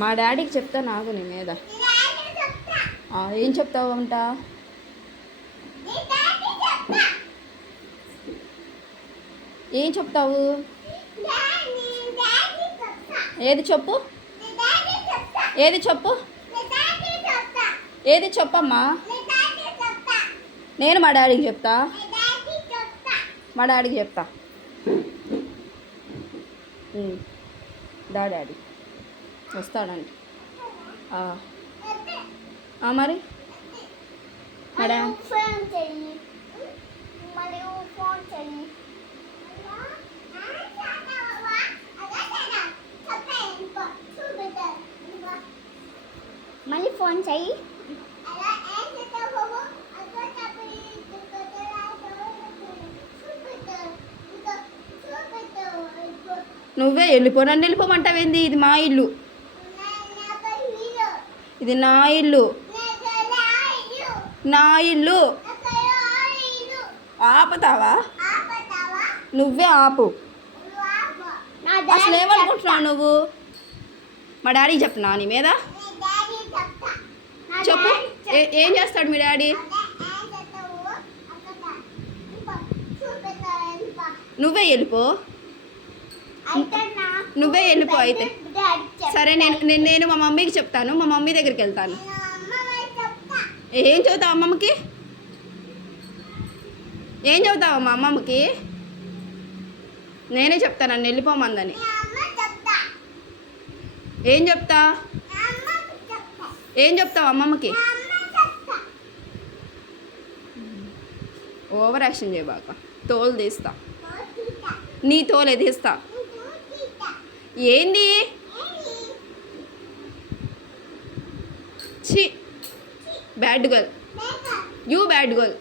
మా డాడీకి చెప్తా నాకు నీ మీద ఏం చెప్తావు అంట ఏం చెప్తావు ఏది చెప్పు ఏది చెప్పు ఏది చెప్పమ్మా నేను మా డాడీకి చెప్తా మా డాడీకి చెప్తా డాడీ వస్తాడండి మరి మేడం మళ్ళీ ఫోన్ చెయ్యి. నువ్వే వెళ్ళిపో, నన్ను వెళ్ళిపోమంటావేంది? ఇది మా ఇల్లు, ఇది నా ఇల్లు, నా ఇల్లు. ఆపుతావా? నువ్వే ఆపు. అసలు ఏమనుకుంటున్నావు నువ్వు? మా డాడీకి చెప్పనా నీ మీద? చెప్పు, ఏం చేస్తాడు మీ డాడీ? నువ్వే వెళ్ళిపో, నువ్వే వెళ్ళిపో. అయితే సరే, నేను మా మమ్మీకి చెప్తాను, మా మమ్మీ దగ్గరికి వెళ్తాను. ఏం చదువుతావు అమ్మమ్మకి? ఏం చదువుతావు మా అమ్మమ్మకి? నేనే చెప్తాను నన్ను వెళ్ళిపోమందని. ఏం చెప్తా? ఏం చెప్తావు అమ్మమ్మకి? ఓవర్ యాక్షన్ చేయబాక, తోలు తీస్తా, నీ తోలే తీస్తా. ఏంది? ఛీ, bad girl, you bad girl.